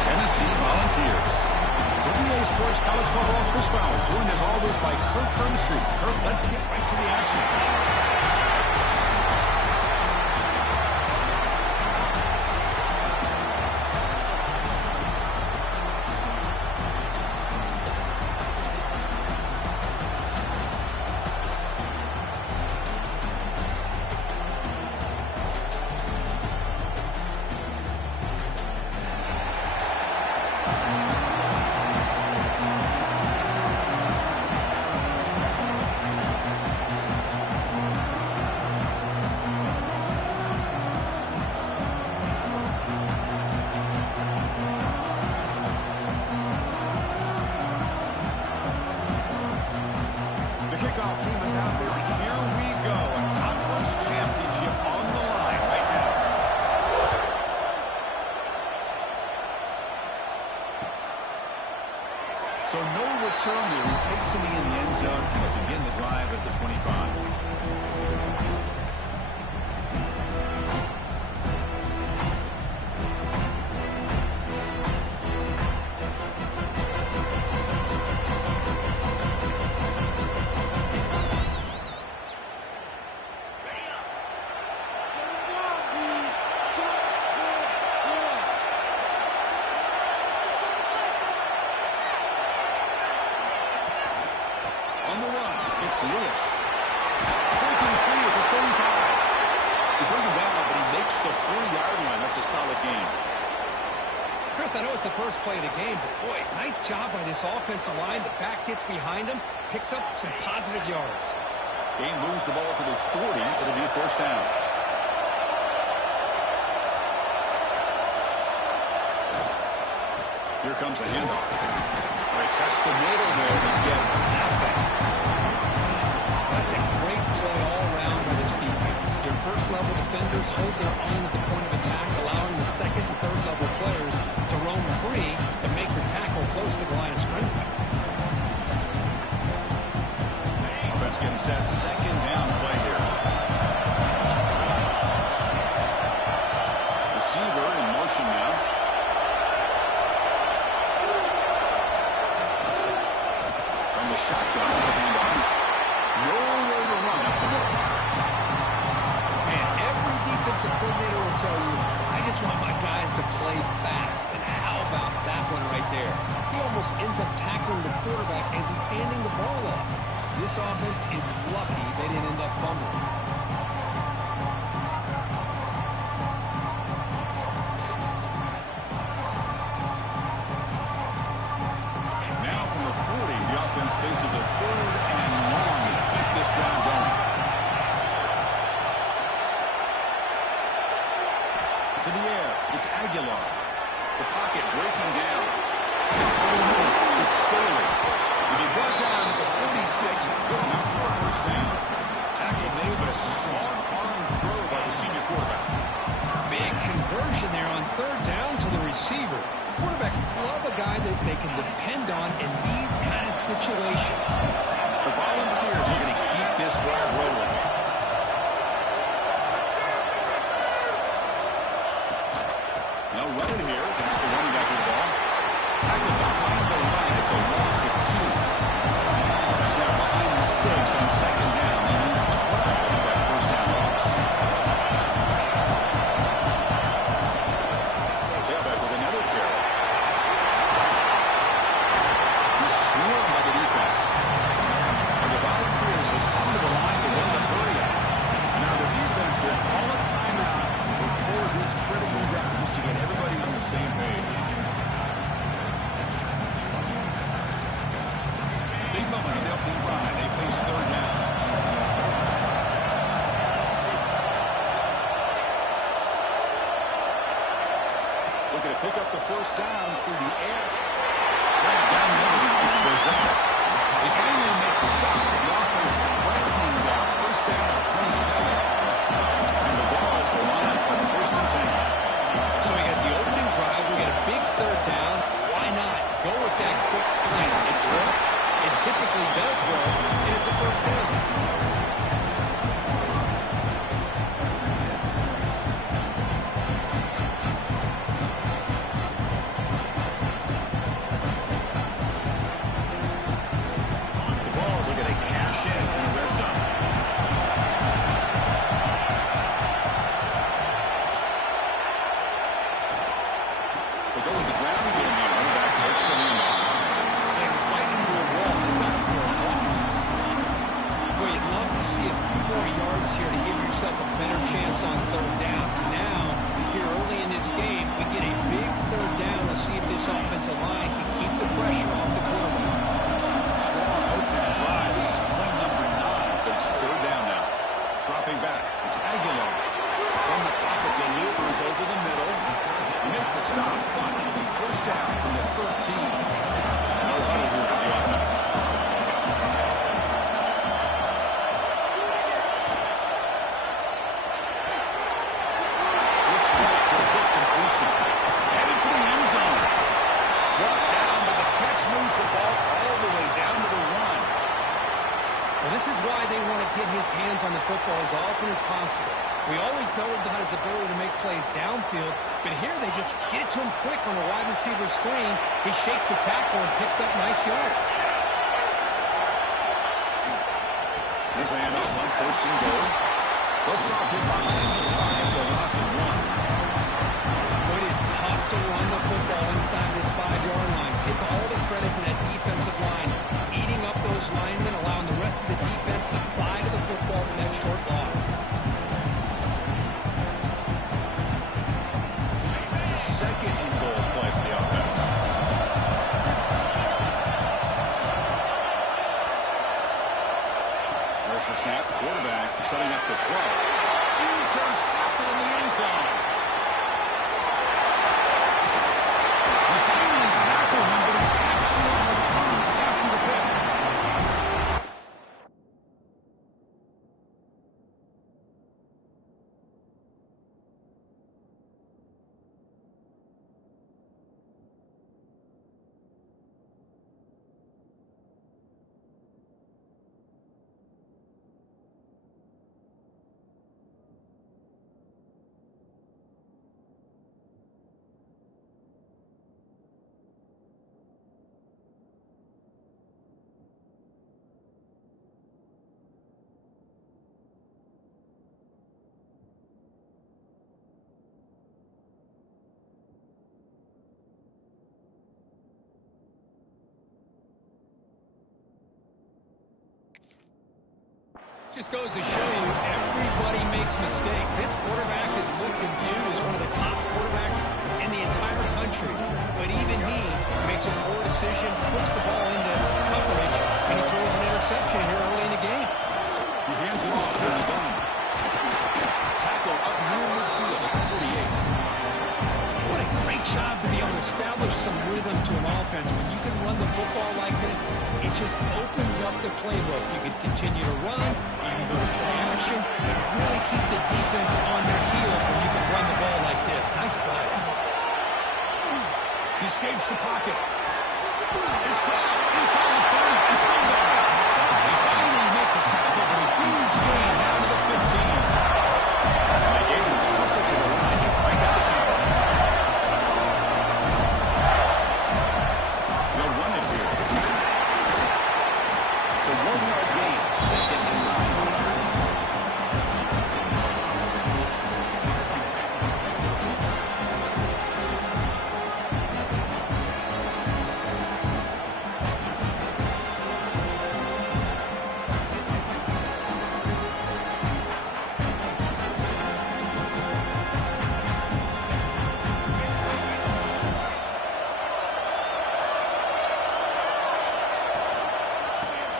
Tennessee Volunteers. With EA Sports College Football, Chris Fowler, joined as always by Kirk Herbstreit. Kirk, let's get right to the action. So no return here. He takes it in the end zone and will begin the drive at the 25. On the run, it's Lewis. Breaking free at the 35. He brings him down, but he makes the 40-yard line. That's a solid game. Chris, I know it's the first play of the game, but boy, nice job by this offensive line. The back gets behind him, picks up some positive yards. Game moves the ball to the 40. It'll be a first down. Here comes a handoff. They test the middle there to get nothing. That's a great play all around by this defense. Your first-level defenders hold their own at the point of attack, allowing the second and third-level players to roam free and make the tackle close to the line of scrimmage. Offense getting set. Second down play here. Receiver in motion now. From the shotgun, it's a handoff. No way to run up the middle. And every defensive coordinator will tell you, I just want my guys to play fast. And how about that one right there? He almost ends up tackling the quarterback as he's handing the ball off. This offense is lucky they didn't end up fumbling. Now from the 40, the offense faces a third and long to keep this drive going. To the air, it's Aguilar. The pocket breaking down. Over the middle, it's Staley. He'll be brought down at the 46, good enough for a first down. Tackle made, but a strong arm throw by the senior quarterback. Big conversion there on third down to the receiver. Quarterbacks love a guy that they can depend on in these kind of situations. The Volunteers are going to keep this drive rolling. Now running here against the running back of the ball. Tackled behind the line. It's a loss of 2. Offense now behind the sticks on second down. They need 12 of that first down loss. Tailback with another carry. He's swarmed by the defense. And the Volunteers will come to the line to win the hurry up. Now the defense will call a timeout before this critical down just to get everybody on the same page. Big moment on the opening drive. They face third down. Looking to pick up the first down through the air. Right down the middle, it's Bozell. They finally make the stop. The offense threatening down. First down at 27. And the balls will line up on first and 10. So we got the opening drive. We got a big third down. Why not? Go with that quick slant. It works. It typically does work. And it's a first down. They go with the ground game here. Running back takes the handoff. Sends right into a wall. They got him for a loss. Boy, you'd love to see a few more yards here to give yourself a better chance on third down. Now, here early in this game, we get a big third down to see if this offensive line can keep the pressure off the quarterback. Strong open drive. This is point number 9, but it's third down now. Dropping back. It's Aguilar. From the pocket, delivers over the middle. Make the stop. But first down from the 13. No huddle here for the offense. Looks right for a quick completion. Headed for the end zone. Brought down, but the catch moves the ball all the way down to the 1. Well, this is why they want to get his hands on the football as often as possible. We always know about his ability to make plays downfield, but here they just get it to him quick on a wide receiver screen. He shakes the tackle and picks up nice yards. There's a handoff on first and goal. They'll stop him behind the line for a loss of 1. Boy, it is tough to run the football inside this 5-yard line. Give all the credit to that defensive line, eating up those linemen, allowing the rest of the defense to fly to the football for that short loss. It's a second and goal play for the offense. There's the snap. Quarterback setting up the throw. Intercepted in the end zone. He finally tackled him, but an excellent return after the pick. Just goes to show you, everybody makes mistakes. This quarterback is looked and viewed as one of the top quarterbacks in the entire country. But even he makes a poor decision, puts the ball into coverage, and he throws an interception here early in the game. He hands it off to the gun. Tackle up near midfield at the 48. What a great job to be able to establish some rhythm to an offense. When you can run the football like this, it just opens up the playbook. You can continue to run, you can go to play action, and really keep the defense on their heels when you can run the ball like this. Nice play. He escapes the pocket. It's caught inside the 30. He's still there. They finally make the tackle, but a huge gain down to the 15. And they gave him his closer to the line to crank out the tackle. They'll run it here. It's a 1-yard gain, second and 9.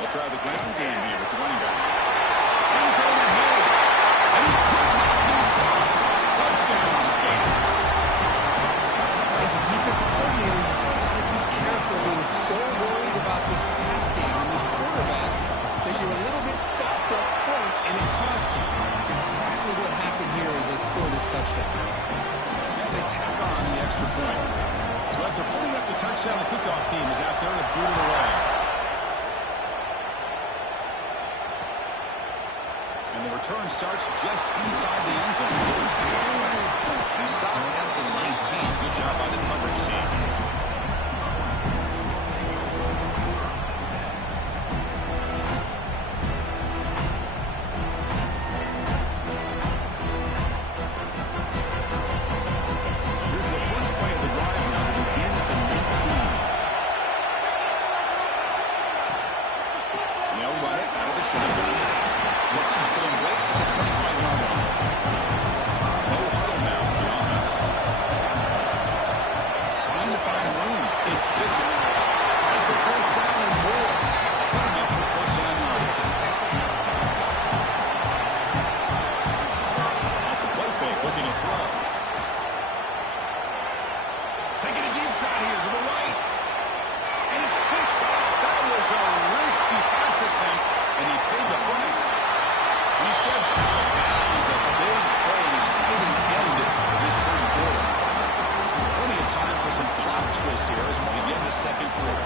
They'll try the ground game here with the running back. He's on the head, and he could not be stopped. Touchdown, Gators. As a defensive coordinator, you've got to be careful being so worried about this pass game and this quarterback that you're a little bit soft up front, and it costs you. It's exactly what happened here as they score this touchdown. And they tack on the extra point. So after pulling up the touchdown, the kickoff team is out there to boot it away. And the return starts just inside the end zone. He stopped at the 19. Good job by the coverage team. Here's the first play of the drive now. Marcus Bishop has the first down and more. Good enough for first down yardage. Off the play fake, looking to throw. Taking a deep shot here to the right. And it's picked off. That was a risky pass attempt, and he paid the price. He steps out of bounds. A big play, an exciting end to this first quarter. Plenty of time for some plot twists here as we begin the second quarter.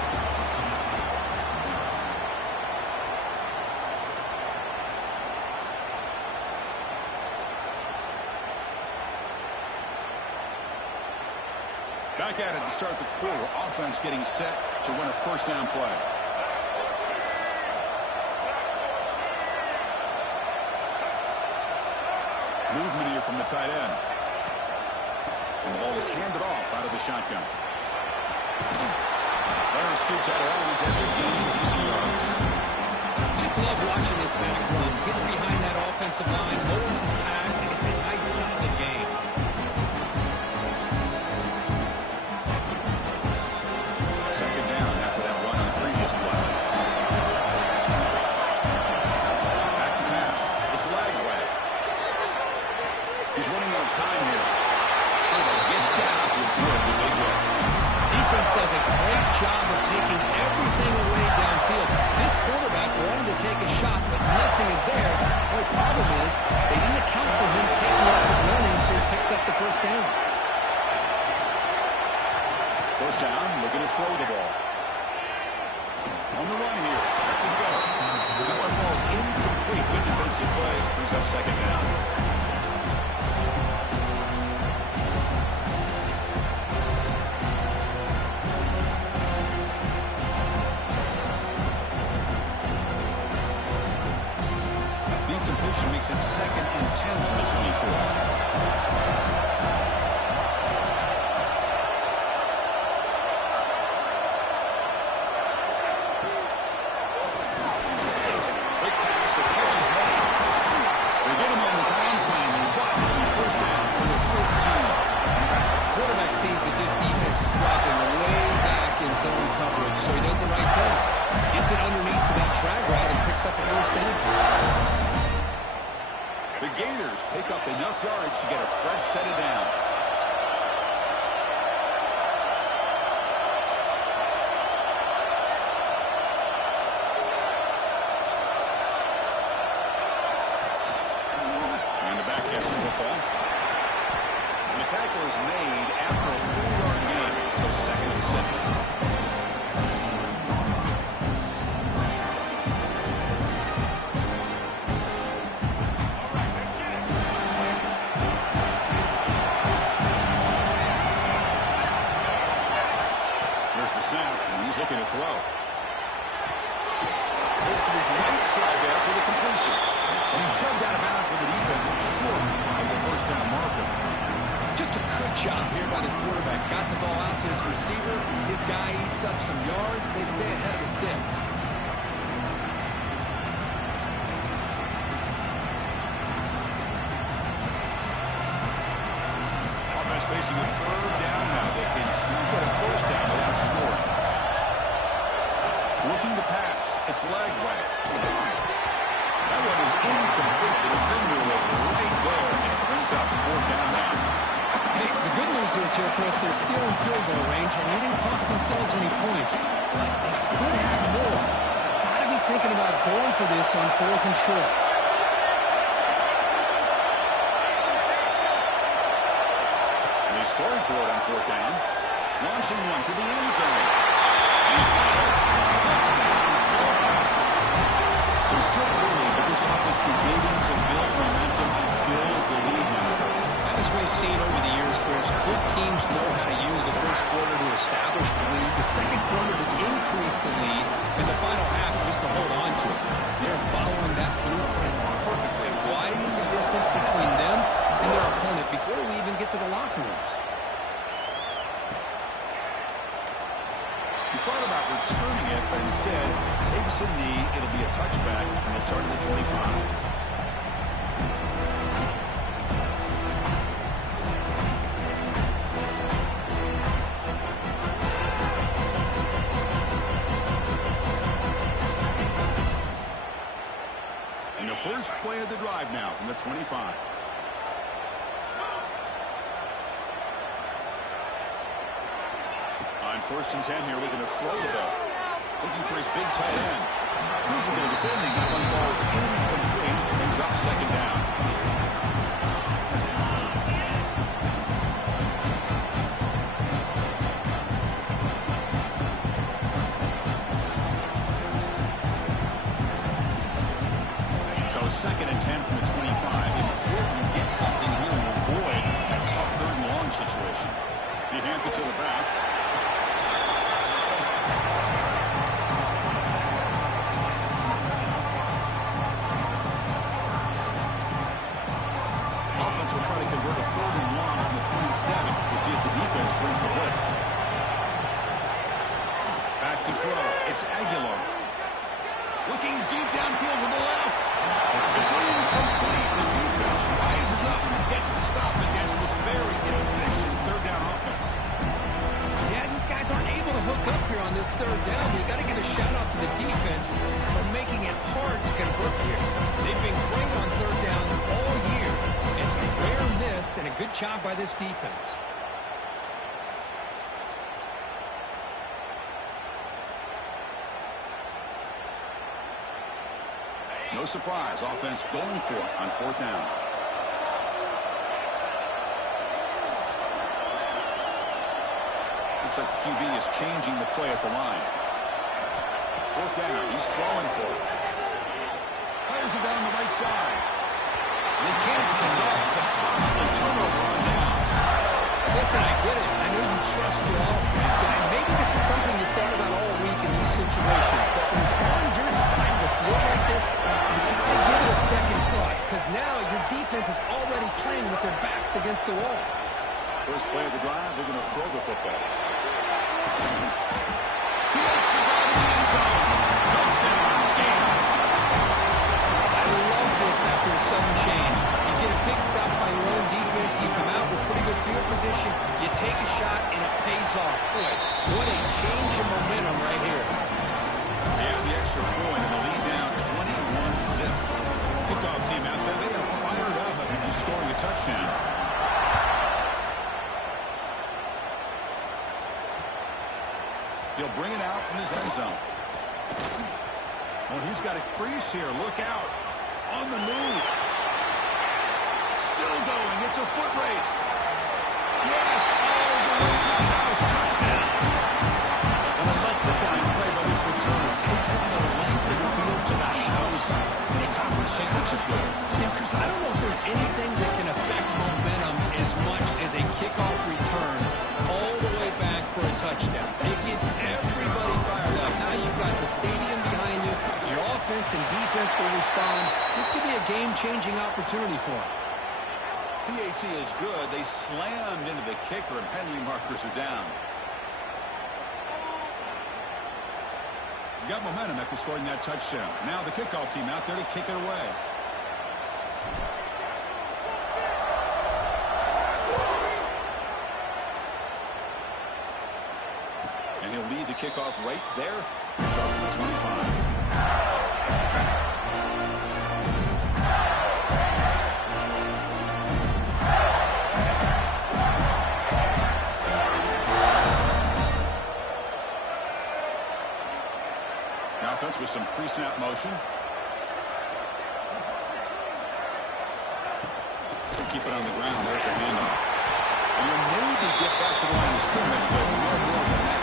Back at it to start the quarter. Offense getting set to run a first down play. Movement here from the tight end. And the ball is handed off out of the shotgun. Runner scoots out of bounds after gaining decent yards. Just love watching this back run. Gets behind that offensive line, lowers his pads, and it's a nice, solid game. Second down after that run on the previous play. Back to pass. It's Lagway. He's running out of time here. Gets down to avoid the big hit. Defense does a great job of taking everything away downfield. This quarterback wanted to take a shot, but nothing is there. The problem is they didn't account for him taking off and running, so he picks up the first down. First down, looking to throw the ball. On the run here. Lets it go. That one falls incomplete. Good defensive play. Brings up second down. Makes it 2nd and 10 from the 24. Quick pass, the catch is made. They get him on the ground finally, but first down for the 14. Quarterback sees that this defense is dropping way back in zone coverage, so he does the right thing. Gets it underneath to that drag route and picks up the first down. The Gators pick up enough yardage to get a fresh set of downs. And the back gets the football. And the tackle is made after a 4-yard gain, so 2nd and 6. Looking to throw. Goes to his right side there for the completion. And he's shoved out of bounds with the defense short of the first down marker. Just a good job here by the quarterback. Got the ball out to his receiver. His guy eats up some yards. They stay ahead of the sticks. Offense facing a 3rd down now. They can still get a first down without scoring. Looking to pass. It's Lagway. That one is incomplete. The defender was right there, and it brings up 4th down now. Hey, the good news is here, Chris, they're still in field goal range, and they didn't cost themselves any points. But they could have more. Got to be thinking about going for this on 4th and short. And he's throwing for it on 4th down. Launching one to the end zone. He's got it. Touchdown, Florida. So still early, but this offense beginning to build momentum and build the lead now. As we've seen over the years, Chris, good teams know how to use the first quarter to establish the lead, the second quarter to increase the lead, and the final half just to hold on to it. They're following that blueprint perfectly, widening the distance between them and their opponent before we even get to the locker rooms. He thought about returning it, but instead takes a knee. It'll be a touchback from the start of the 25. First play of the drive now from the 25. On 1st and 10 here, looking to throw the ball. Looking for his big tight end. Physical defending. That one falls incomplete. Brings up 2nd down. So 2nd and 10 from the 25. Important to get something here and avoid that tough 3rd and long situation. He hands it to the back. Offense will try to convert a 3rd and long from the 27 to see if the defense brings the blitz. Back to throw. It's Aguilar. Looking deep downfield with the left. It's incomplete. The defense rises up and gets the stop against this very efficient 3rd down offense. Yeah, these guys aren't able to hook up here on this 3rd down. You got to give a shout out to the defense for making it hard to convert here. They've been great on 3rd down all year. It's a rare miss and a good job by this defense. No surprise. Offense going for it on 4th down. Looks like the QB is changing the play at the line. 4th down. He's throwing for it. Fires it down the right side. They can't connect. It's a costly turnover on downs. Listen, I get it. I know you trust your offense, and maybe this is something you thought about all week in these situations, but when it's on your side of the field like this, you got to give it a second thought, because now your defense is already playing with their backs against the wall. First play of the drive, they're going to throw the football. He makes the ball to the end zone. Touchdown, Gaines. I love this after a sudden change. You get a big stop by your own defense, you come out with pretty good field position, you take a shot, and it pays off. Boy, what a change in momentum right here. They have the extra point, and the lead down 21-zip. Kickoff team out there, they are fired up after just scoring a touchdown. He'll bring it out from his end zone. Oh, he's got a crease here. Look out. On the move. Still going. It's a foot race. Yes, all the way to the house. Touchdown. An electrifying play by this returner. Takes it the length of the field to the house in a conference championship game. Yeah, Chris, I don't know if there's anything that can affect momentum as much as a kickoff return all the way back for a touchdown. It gets everybody fired up. Now you've got the stadium behind you. Your offense and defense will respond. This could be a game-changing opportunity for them. PAT is good. They slammed into the kicker, and penalty markers are down. Got momentum after scoring that touchdown. Now the kickoff team out there to kick it away. And he'll lead the kickoff right there. Start with the 25. Offense with some pre-snap motion. Keep it on the ground. There's the handoff. And you'll maybe get back to the line of scrimmage, but no more than that.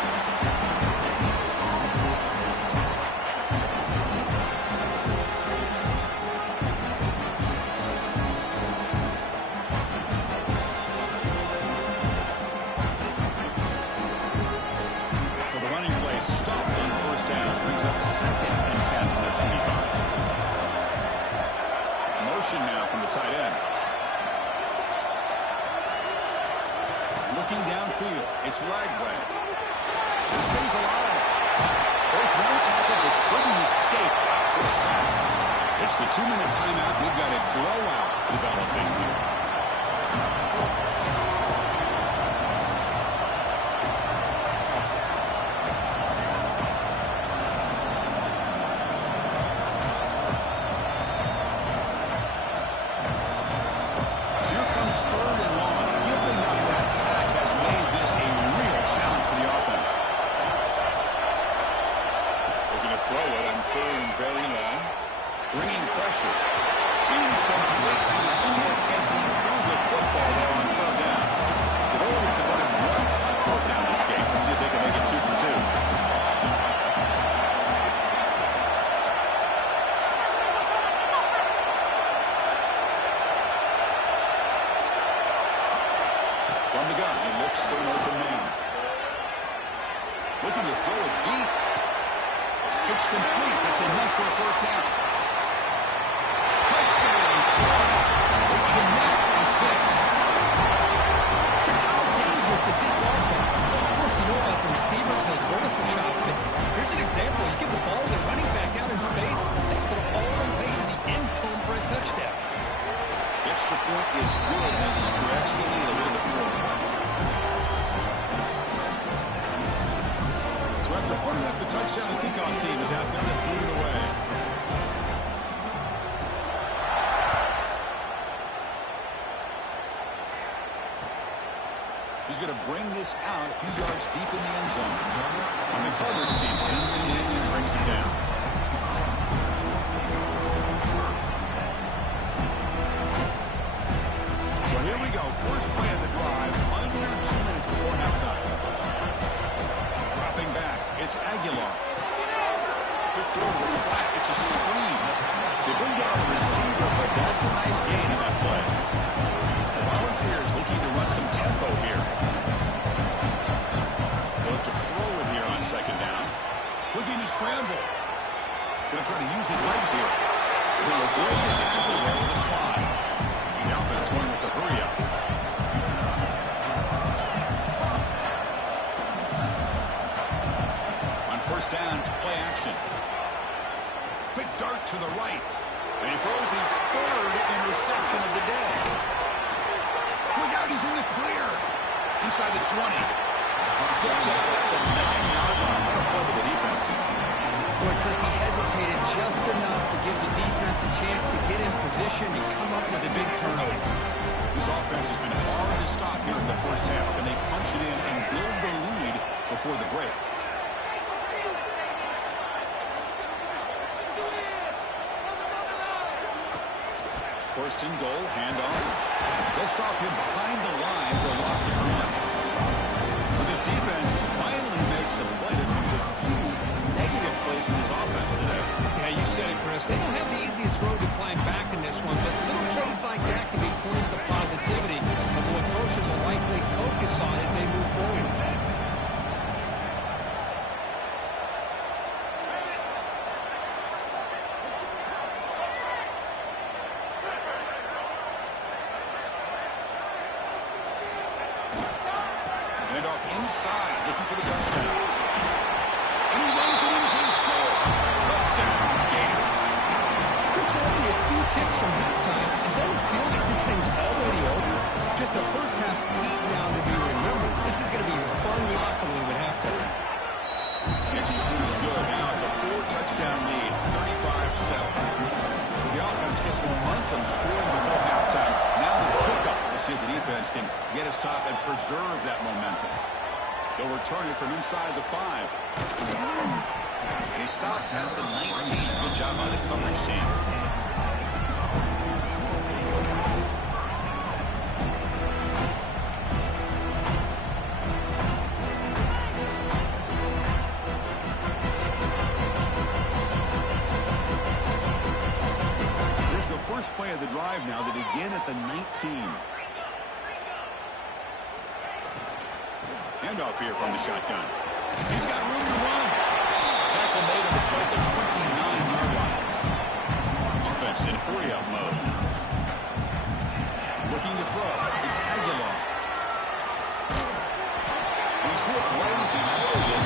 So the running play stopped on 1st down. Brings up 2nd and 10 from the 25. Motion now from the tight end. Looking downfield. It's Lagway. He stays alive. Both one tackle but couldn't escape. Dropped for a sack. It's the 2-minute timeout. We've got a blowout developing here. Looking to throw it deep. It's complete. That's enough for a first down. Touchdown. They connect for 6. Just how dangerous is this offense? Of course, you know about the receivers, those vertical shots, but here's an example. You give the ball to the running back out in space, takes it all the way to the end zone for a touchdown. The extra point is good and stretch the lead a little bit more. So after putting up the touchdown, the kickoff team is out there to boot it away. He's going to bring this out a few yards deep in the end zone. On the coverage seat, pins it in and brings it down. So here we go. First play of the drive, under 2 minutes before halftime. Dropping back, it's Aguilar. Quick throw to the flat, it's a screen. They bring down the receiver, but that's a nice gain in that play. The Volunteers looking to run some tempo here. They'll have to throw it here on second down. Looking to scramble. Going to try to use his legs here. They'll avoid the tackle there with a slide. The offense going with the hurry up. On first down, it's play action. Quick dart to the right. And he throws his third interception of the day. Look out, he's in the clear. Inside the 20. Steps out at the 9-yard line. What a play with the defense. Boy, Chris, he hesitated just enough to give the defense a chance to get in position and come up with a big turnover. This offense has been hard to stop here in the first half, and they punch it in and build the lead before the break. First and goal, handoff. They'll stop him behind the line for a loss of ground. So this defense finally makes a play. That's one of the few negative plays for this offense today. Yeah, you said it, Chris. They don't have the easiest road to climb back in this one, but little plays like that can be points of positivity of what coaches will likely focus on as they move forward. Inside, looking for the touchdown. And he runs it in for the score. Touchdown, Gators. Chris, we're only a few ticks from halftime. It doesn't feel like this thing's already over. Just a first-half beatdown to be remembered. This is going to be a fun locker room at halftime. Next play is good. Now it's a 4-touchdown lead, 35-7. So the offense gets momentum scoring before halftime. Now the pickup. We'll see if the defense can get a stop and preserve that momentum. They'll return it from inside the 5. And he stopped at the 19. Good job by the coverage team. Here's the first play of the drive now. They begin at the 19. Handoff here from the shotgun. He's got room to run. Tackle made on the play at the 29-yard line. Offense in hurry-up mode. Looking to throw. It's Aguilar. He's hit right as he throws it.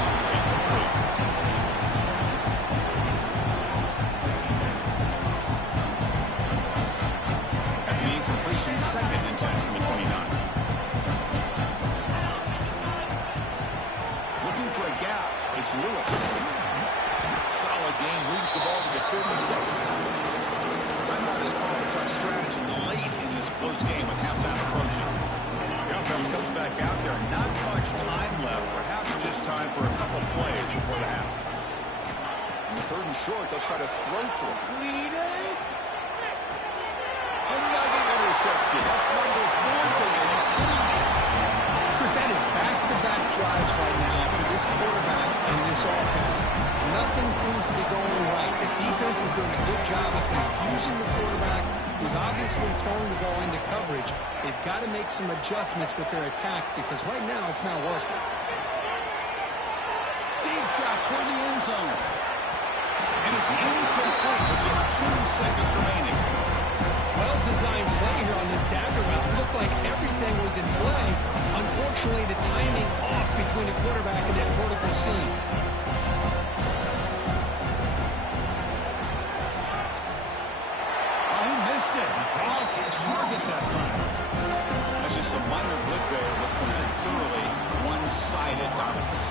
After the incompletion, 2nd and 10 from the 29. For a gap, it's Lewis. Solid game, moves the ball to the 36. Timeout is called a tough strategy late in this close game with halftime approaching. The offense comes back out there, not much time left, perhaps just time for a couple plays before the half. On the 3rd and short, they'll try to throw for it. Another interception. That's number 4 today. Are you kidding me? Chris, that is back-to-back drives right now for this quarterback and this offense. Nothing seems to be going right. The defense is doing a good job of confusing the quarterback, who's obviously throwing the ball into coverage. They've got to make some adjustments with their attack because right now it's not working. shot toward the end zone. And it's incomplete with just 2 seconds remaining. Well-designed play here on this dagger route. It looked like everything was in play. Unfortunately, the timing off between the quarterback and that vertical seam. Oh, he missed it. Off target that time. That's just a minor blip there. What's been a thoroughly one-sided dominance.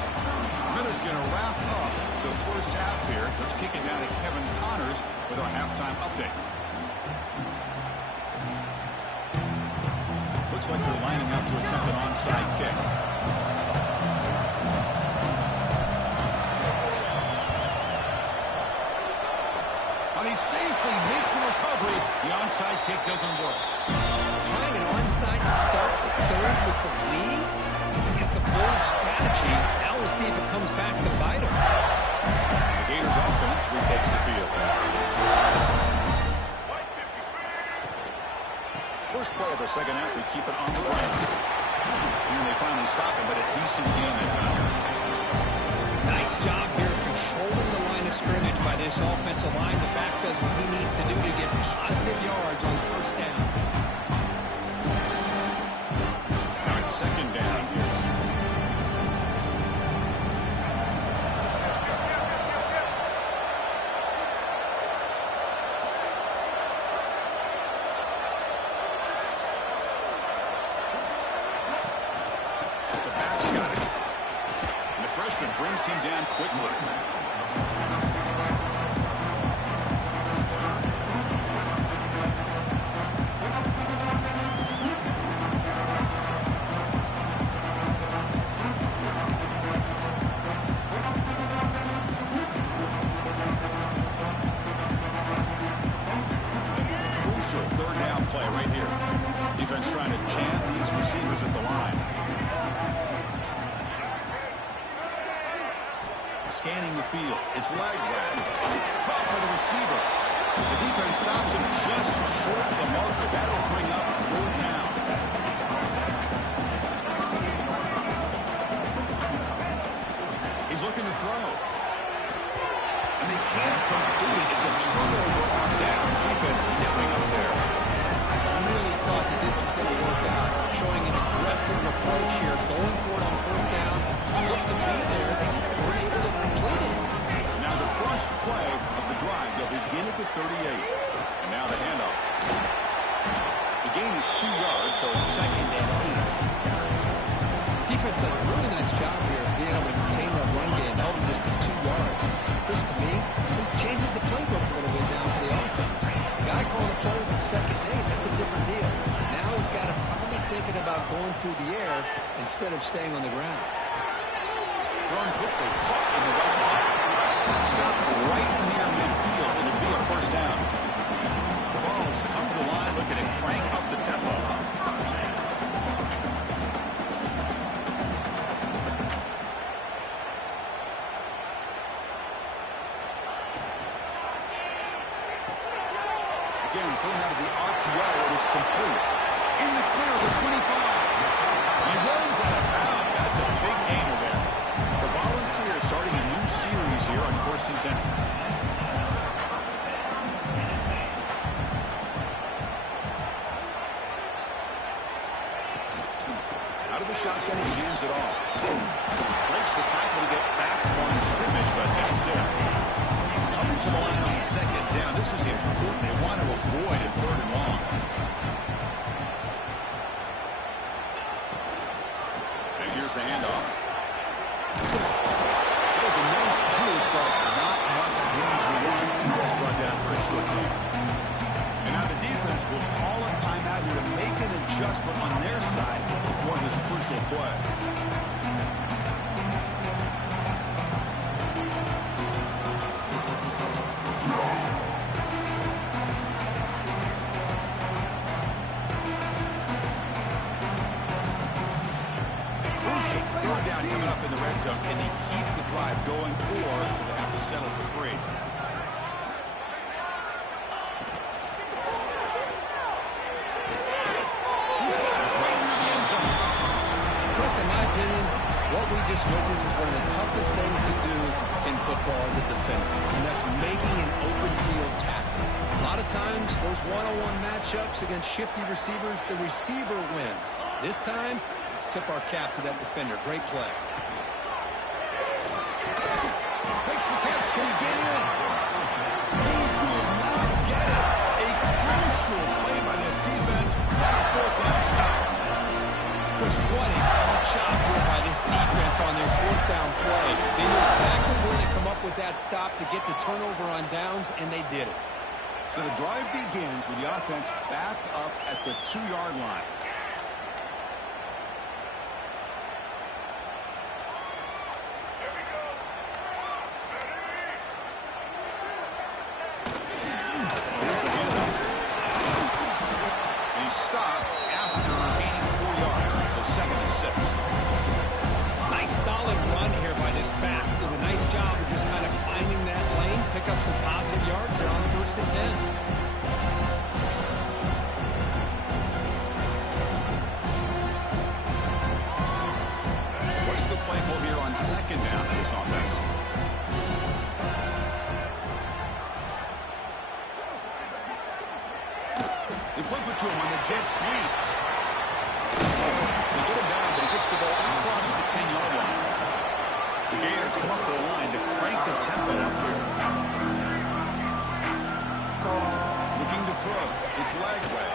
Miller's going to wrap up the first half here. Let's kick it down to Kevin Connors with our halftime update. Looks like they're lining up to attempt an onside kick. Well, he safely makes the recovery. The onside kick doesn't work. Trying an onside to start the third with the lead? It's, I guess, a bold strategy. Now we'll see if it comes back to bite him. The Gators offense retakes the field. First play of the second half, they keep it on the ground. And they finally stop it, but a decent gain that time. Nice job here controlling the line of scrimmage by this offensive line. The back does what he needs to do to get positive yards on first down. Now it's second down here. The back's got it. And the freshman brings him down quickly. Third down play right here. Defense trying to jam these receivers at the line. Scanning the field. It's leg way. Caught by the receiver. The defense stops him just short of the marker. That'll bring up fourth down. He's looking to throw. And they can't complete it. It's a turnover on downs. Defense stepping up there. I really thought that this was going to work out. Showing an aggressive approach here. Going for it on fourth down. Looked to be there. They just weren't able to complete it. Now the first play of the drive. They'll begin at the 38. And now the handoff. The gain is 2 yards, so it's second and 8. Defense does a really nice job here of being able to contain that run game. Held him just to 2 yards. Chris, to me, this changes the playbook a little bit now for the offense. The guy calling the plays at second and 8, that's a different deal. Now he's got to probably thinking about going through the air instead of staying on the ground. Thrown quickly, caught in the right foot. Stopped right near midfield. It'll be a first down. The Vols come to the line looking to crank up the tempo. Again, thrown out of the RPO. It is complete. In the clear of the 25. He runs out of bounds. That's a big gainer there. The Volunteers starting a new series here on 1st and 10. Out of the shotgun, he hands it off. Breaks the tackle to get back to line of scrimmage, but that's it. Coming to the line on second down. This is important. They want to avoid a third and long. And here's the handoff. That was a nice juke, but not much room to run. That's brought down for a short game. And now the defense will call a timeout here to make an adjustment on their side before this crucial play. Third down coming up in the red zone. Can they keep the drive going, or will they have to settle for 3? He's got it right near the end zone. Chris, in my opinion, what we just just witnessed one of the toughest things to do in football as a defender, and that's making an open field tackle. A lot of times, those one-on-one matchups against shifty receivers, the receiver wins. This time, let's tip our cap to that defender. Great play. Makes the catch. Can he get in? He did not get it. A crucial play by this defense. What a fourth down stop. Chris, what a clutch job here by this defense on this fourth down play. They knew exactly where to come up with that stop to get the turnover on downs, and they did it. So the drive begins with the offense backed up at the 2-yard line. Here's the handoff. And he's stopped after gaining 4 yards. So 2nd and 6. Nice solid run here by this back. Did a nice job of just kind of finding that lane, pick up some positive yards there on 1st and 10. What's the play call here on 2nd down for this offense? They flip it to him on the jet sweep. They get him down, but he gets the ball across the 10-yard line. The Gators come up to the line to crank the tempo up here. Looking to throw. It's Lagway.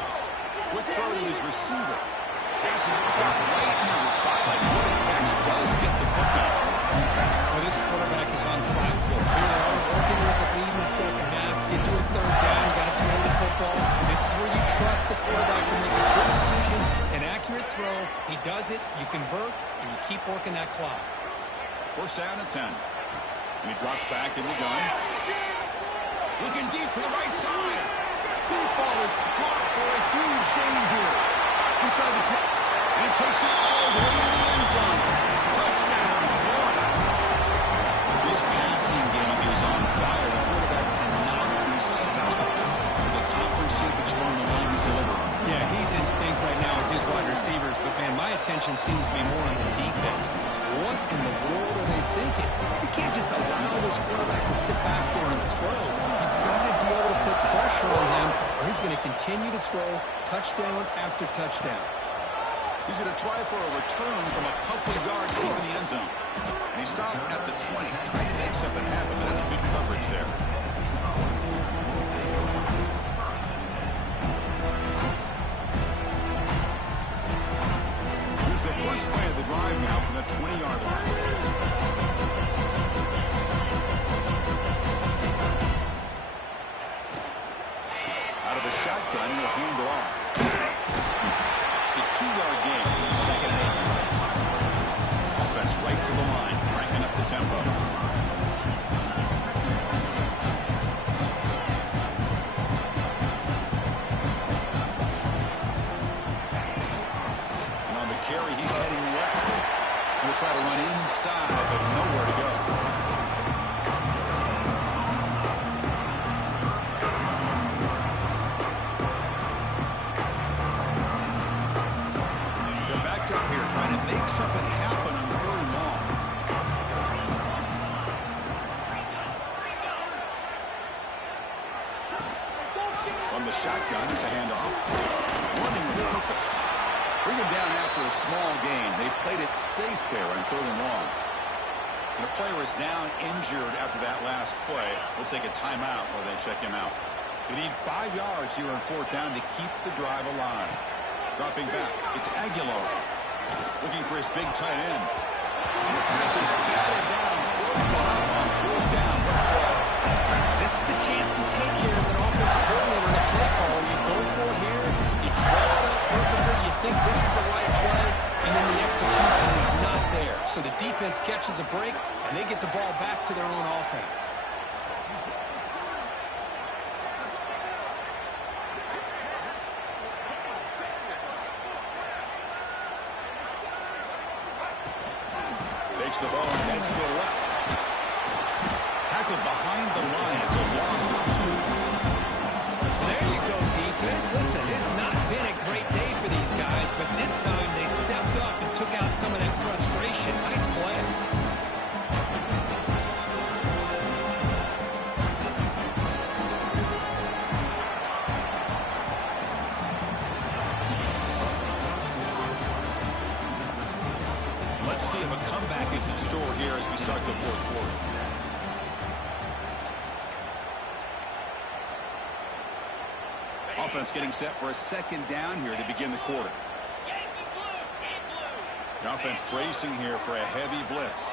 Quick throw to his receiver. Pass is caught right near the sideline. What a catch. Does get the football. Well, this quarterback is on flat floor. Here they are working with the lead in the second half. Get to a 3rd down. You got to throw the football. This is where you trust the quarterback to make a good decision, an accurate throw. He does it. You convert, and you keep working that clock. 1st down and 10. And he drops back in the gun. Looking deep for the right side. Deep ball is caught for a huge gain here. Inside the 10. And takes it all the way to the end zone. Touchdown, Florida. This passing game is on fire. The quarterback cannot be stopped. The conference championship on the line is delivering. Yeah, he's in sync right now with his wide receivers, but, man, my attention seems to be more on the defense. What in the world are they thinking? You can't just allow this quarterback to sit back there and throw. You've got to be able to put pressure on him, or he's going to continue to throw touchdown after touchdown. He's going to try for a return from a couple of yards deep in the end zone. And he stopped at the 20, trying to make something happen, but that's good coverage there. Here's the first play of the drive now from the 20-yard line. Out of the shotgun, he'll hand it off. It's a 2-yard gain, 2nd and 8. Offense right to the line, cranking up the tempo. And on the carry, he's heading left. He'll try to run inside, but nowhere to go. Trying to make something happen on 3rd and long. On the shotgun, it's a handoff. Running with purpose. Bring him down after a small gain. They played it safe there on 3rd and long. And the player is down injured after that last play. We'll take a timeout while they check him out. They need 5 yards here on 4th down to keep the drive alive. Dropping back, it's Aguilar. Looking for his big tight end. And the pass is batted down. On 4th down. This is the chance you take here as an offensive coordinator in a play call. You go for it here, you draw it up perfectly, you think this is the right play, and then the execution is not there. So the defense catches a break, and they get the ball back to their own offense. Takes the ball and heads to the left. Tackled behind the line. It's a loss of 2. There you go, defense. Listen, it's not been a great day for these guys, but this time they stepped up and took out some of that frustration. Nice play. Let's see if a comeback is in store here as we start the fourth quarter. Offense getting set for a second down here to begin the quarter. The offense bracing here for a heavy blitz.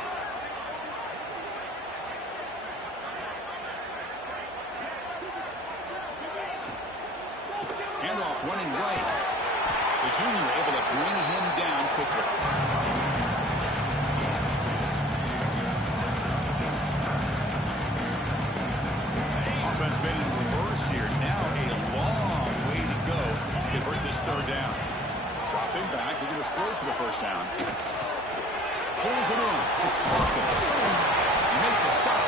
Handoff running right. The junior able to bring him down quickly. Offense been in reverse here. Now a long way to go to convert this third down. Dropping back, we're going to throw for the first down. Pulls it in. It's Hawkins. You make the stop.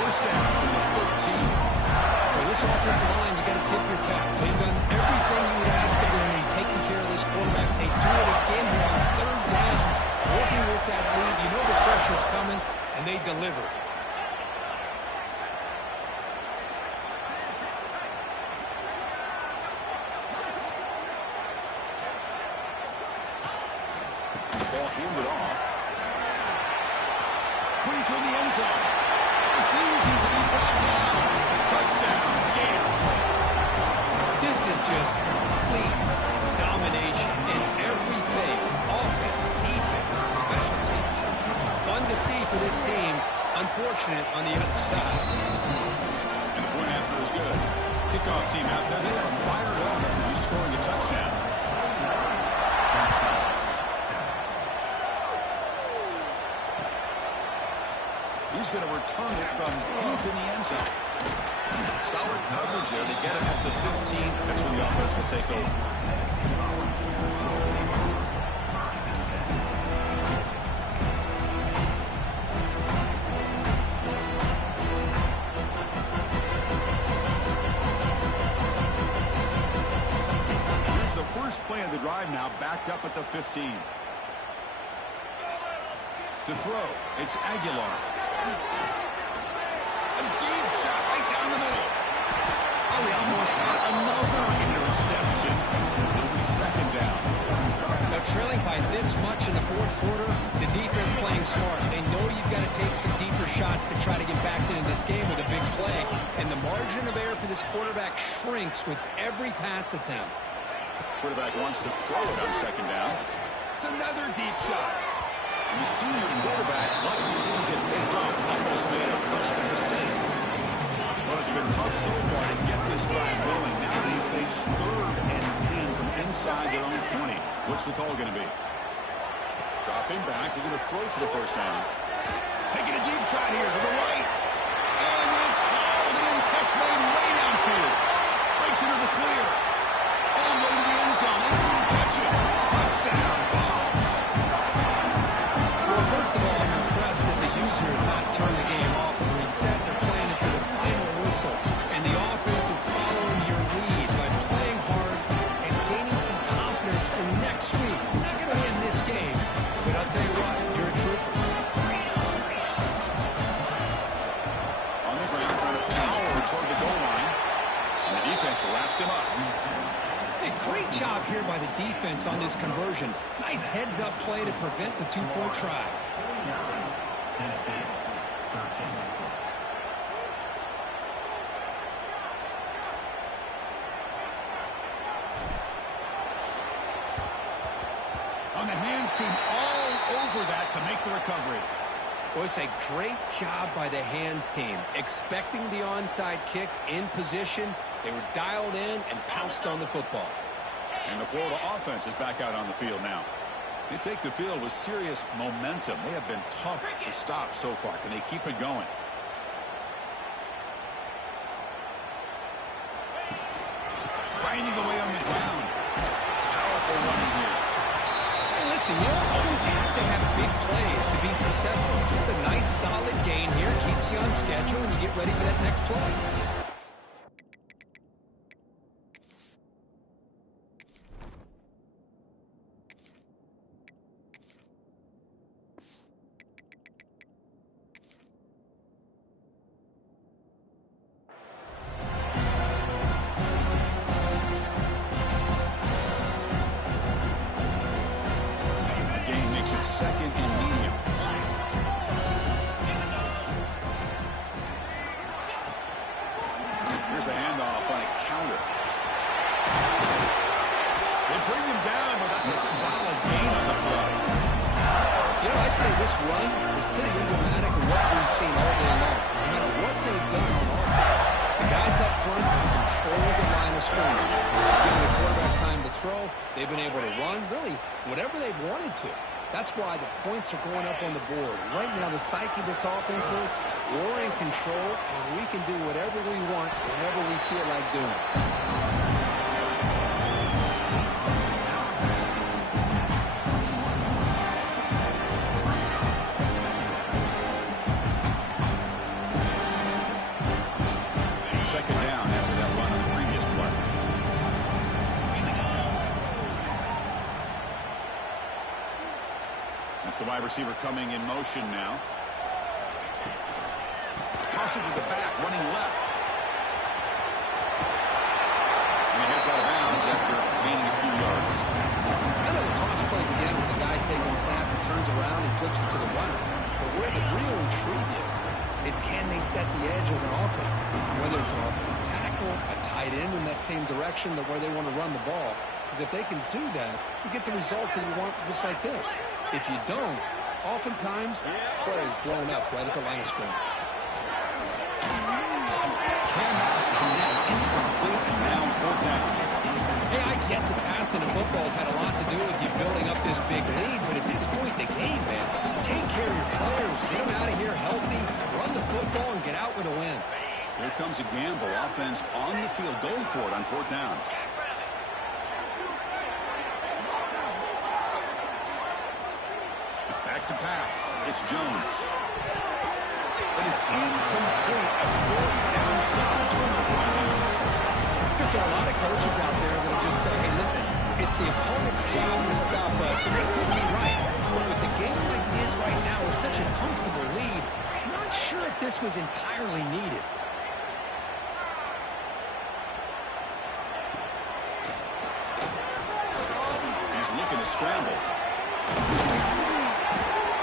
First down from the 13. Well, this offensive line, you got to tip your cap. They've done everything you would ask of them in taking care of this quarterback. They do it again here on third down, working with that lead. You know the pressure's coming, and they deliver. Ball handed off. Putting toward the end zone. Refusing to be brought down. Touchdown, Gators. This is just complete domination in every phase. Offense, defense, special teams. Fun to see for this team. Unfortunate on the other side. And the point after is good. Kickoff team out there. They are fired up after just scoring a touchdown. He's going to return it from deep in the end zone. Solid coverage there. They get him at the 15. That's when the offense will take over. Here's the first play of the drive now, backed up at the 15. To throw, it's Aguilar. A deep shot right down the middle. Oh, he almost had another interception. It'll be second down. Now, trailing by this much in the fourth quarter, the defense playing smart. They know you've got to take some deeper shots to try to get back into this game with a big play. And the margin of error for this quarterback shrinks with every pass attempt. Quarterback wants to throw it on second down. It's another deep shot. And the senior quarterback, lucky he didn't get picked off, almost made a freshman mistake. Well, it's been tough so far to get this drive going. Now they face 3rd and 10 from inside their own 20. What's the call going to be? Dropping back. They're going to throw for the first down. Taking a deep shot here to the right. And it's hauled in. Catch made way downfield. Breaks into the clear. All the way to the end zone. They couldn't catch it. Touchdown, Vols. Well, first of all, I'm impressed that the user has not turned the game off and reset. They're playing it to the final whistle. And the offense is following your lead by playing hard and gaining some confidence for next week. We're not going to win this game, but I'll tell you what, you're a trooper. On the ground, trying to power toward the goal line. And the defense wraps him up. A great job here by the defense on this conversion. Nice heads-up play to prevent the two-point try. On the hands team, all over that to make the recovery. Well, it's a great job by the hands team. Expecting the onside kick in position, they were dialed in and pounced on the football. And the Florida offense is back out on the field now. They take the field with serious momentum. They have been tough to stop so far. Can they keep it going? Grinding away on the ground. Powerful running here. Hey, listen, you don't always have to have big plays to be successful. It's a nice, solid gain here. Keeps you on schedule, and you get ready for that next play. scrimmage. Giving the quarterback time to throw, they've been able to run, really, whatever they've wanted to. That's why the points are going up on the board. Right now, the psyche of this offense is we're in control, and we can do whatever we want, whenever we feel like doing it. Second down after that run on the previous play. That's the wide receiver coming in motion now. Toss it to the back, running left. And he heads out of bounds after gaining a few yards. I know the toss play began with the guy taking the snap and turns around and flips it to the runner. But where the real intrigue is can they set the edge as an offense? Whether it's an offensive tackle, a tight end in that same direction that where they want to run the ball. Because if they can do that, you get the result that you want just like this. If you don't, oftentimes, play is blown up right at the line of scrimmage. Cannot connect, incomplete, and now fourth down. Hey, I get that passing the football has had a lot to do with you building up this big lead, but at this point in the game, man, take care of your players, get them out of here healthy, run the football, and get out with a win. Here comes a gamble. Offense on the field going for it on fourth down. Back to pass. It's Jones. But it's incomplete. A fourth down stop to another out. Because there are a lot of coaches out there that will just say, hey, listen, it's the opponent's job to stop us, and they could be right. But with the game like it is right now with such a comfortable lead, I'm not sure if this was entirely needed. He's looking to scramble.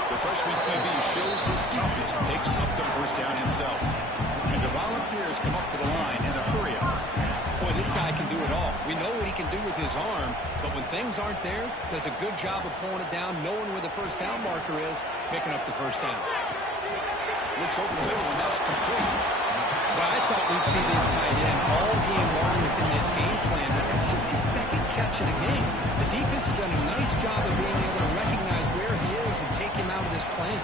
The freshman QB shows his toughness, picks up the first down himself. And the Volunteers come up to the line in a hurry-up. Boy, this guy can do it all. We know what he can do with his arm, but when things aren't there, does a good job of pulling it down, knowing where the first down marker is, picking up the first down. Looks over the middle, and that's complete. Well, I thought we'd see this tight end all game long within this game plan, but that's just his second catch of the game. The defense has done a nice job of being able to recognize where he is and take him out of this plan.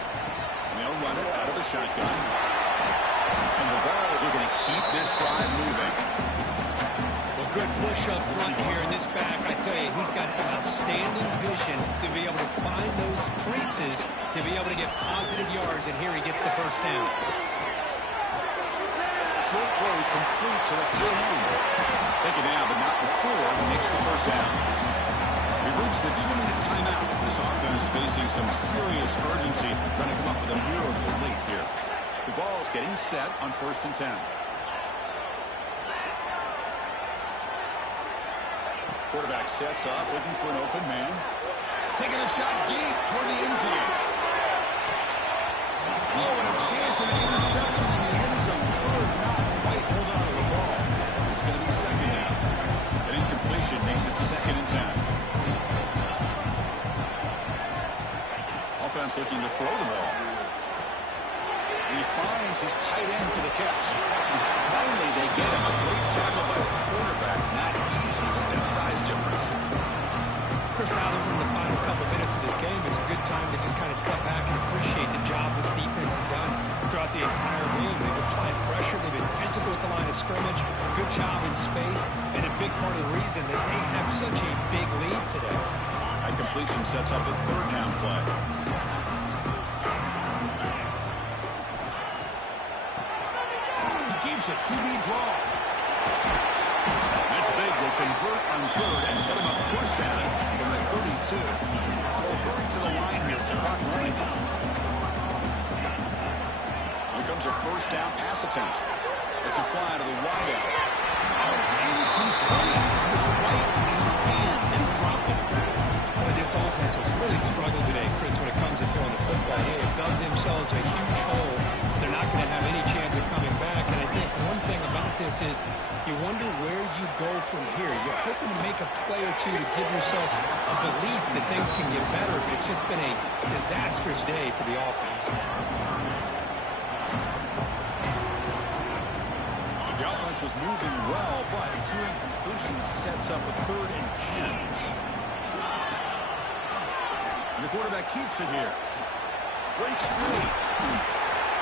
They'll run it out of the shotgun. And the Vols are going to keep this drive moving. Good push up front here in this back. I tell you, he's got some outstanding vision to be able to find those creases, to be able to get positive yards, and here he gets the first down. Short throw complete to the tight end. Take it down, but not before he makes the first down. We've reached the 2-minute timeout. This offense facing some serious urgency, trying to come up with a miracle lead here. The Vols getting set on 1st and 10. Quarterback sets up, looking for an open man. Taking a shot deep toward the end zone. Oh, and a chance of an interception in the end zone. Could not quite hold on to the ball. It's going to be second down. An incompletion makes it 2nd and 10. Offense looking to throw the ball. And he finds his tight end for the catch. Finally, they get him. A great tackle by the quarterback. Not easy with that size difference. Chris, now that we're in the final couple minutes of this game, it's a good time to just kind of step back and appreciate the job this defense has done throughout the entire game. They've applied pressure. They've been physical at the line of scrimmage. Good job in space. And a big part of the reason that they have such a big lead today. That completion sets up a 3rd down play. Keeps a QB draw. That's big. They convert on 3rd and set him up first down from the 32. They'll hurry to the line here with the clock running. Here comes a first down pass attempt. It's a fly to the wideout. Oh, it's incomplete. It was right in his hands and he dropped it. Boy, this offense has really struggled today, Chris, when it comes to throwing the football. They have dug themselves a huge hole. They're not going to have any chance of coming back. And I think one thing about this is you wonder where you go from here. You're hoping to make a play or two to give yourself a belief that things can get better. But it's just been a disastrous day for the offense. The offense was moving well, but its incompletion sets up a 3rd and 10. And the quarterback keeps it here. Breaks free.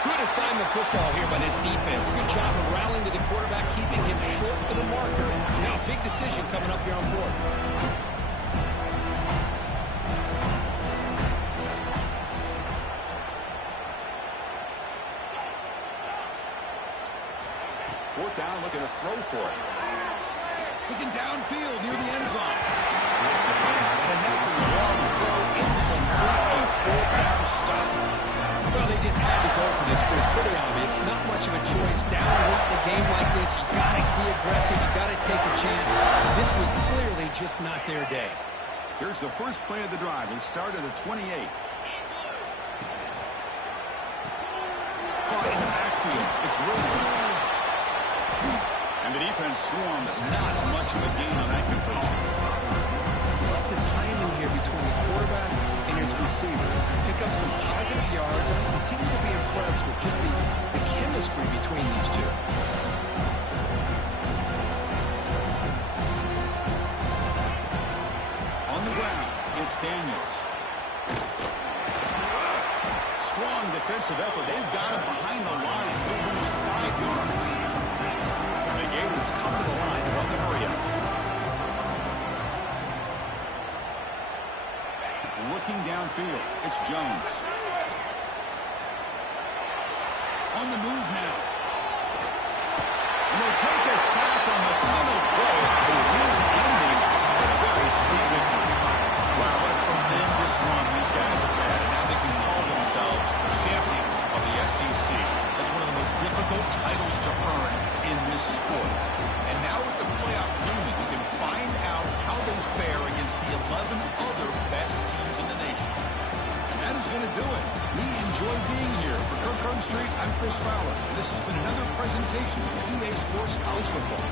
Good assignment football here by this defense. Good job of rallying to the quarterback, keeping him short of the marker. Now a big decision coming up here on 4th. Fourth down, looking to throw for it. Looking downfield near the end zone. Connecting the long throw, incomplete, a 4th down stop. Well, they just had to go for this, Chris. Pretty obvious. Not much of a choice. Down late in the game like this, you got to be aggressive. You got to take a chance. This was clearly just not their day. Here's the first play of the drive. It started at 28. Caught in the backfield. It's Wilson. And the defense swarms. Not much of a gain on that completion. Love the timing here between the quarterback and his receiver. Pick up some positive yards. I continue to be impressed with just the chemistry between these two. On the ground, it's Daniels. Strong defensive effort. They've got him behind the line. He'll lose 5 yards. The Gators come to the line to run the hurry up. Looking downfield, it's Jones. On the move now. And they'll take a sack on the final play. A weird ending, but a very sweet victory. Wow, what a tremendous run these guys have had. And now they can call themselves champions of the SEC. That's one of the most difficult titles to earn in this sport. And now with the playoff looming, you can find out how they fare against the 11 other best teams in the nation. And that is going to do it. We enjoy being here. For Kirk Street, I'm Chris Fowler. And this has been another presentation of EA Sports College Football.